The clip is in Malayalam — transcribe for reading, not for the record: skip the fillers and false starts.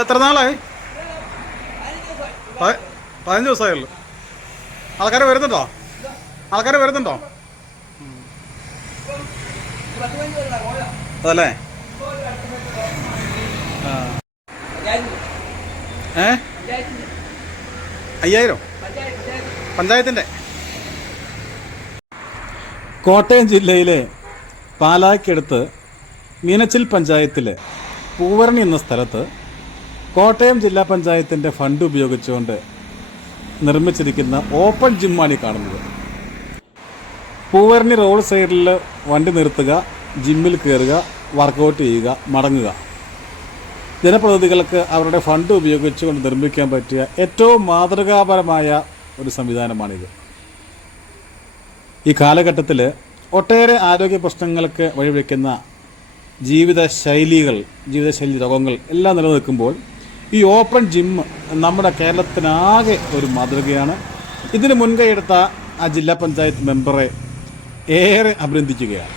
എത്ര നാളായി? 15 ദിവസമായുള്ളൂ. ആൾക്കാർ വരുന്നുണ്ടോ? അതല്ലേ? ആ 5000 പഞ്ചായത്തിൻ്റെ. കോട്ടയം ജില്ലയിലെ പാലായ്ക്കടുത്ത് മീനച്ചിൽ പഞ്ചായത്തിലെ പൂവരണി എന്ന സ്ഥലത്ത് കോട്ടയം ജില്ലാ പഞ്ചായത്തിൻ്റെ ഫണ്ട് ഉപയോഗിച്ചുകൊണ്ട് നിർമ്മിച്ചിരിക്കുന്ന ഓപ്പൺ ജിമ്മാണ് ഈ കാണുന്നത്. പൂവരണി റോഡ് സൈഡിൽ വണ്ടി നിർത്തുക, ജിമ്മിൽ കയറുക, വർക്കൗട്ട് ചെയ്യുക, മടങ്ങുക. ജനപ്രതിനിധികൾക്ക് അവരുടെ ഫണ്ട് ഉപയോഗിച്ചുകൊണ്ട് നിർമ്മിക്കാൻ പറ്റിയ ഏറ്റവും മാതൃകാപരമായ ഒരു സംവിധാനമാണിത്. ഈ കാലഘട്ടത്തിൽ ഒട്ടേറെ ആരോഗ്യ പ്രശ്നങ്ങൾക്ക് വഴിവെക്കുന്ന ജീവിതശൈലി രോഗങ്ങൾ എല്ലാം നിലനിൽക്കുമ്പോൾ ഈ ഓപ്പൺ ജിം നമ്മുടെ കേരളത്തിനാകെ ഒരു മാതൃകയാണ്. ഇതിന് മുൻകൈയെടുത്ത ആ ജില്ലാ പഞ്ചായത്ത് മെമ്പറെ ഏറെ അഭിനന്ദിക്കുകയാണ്.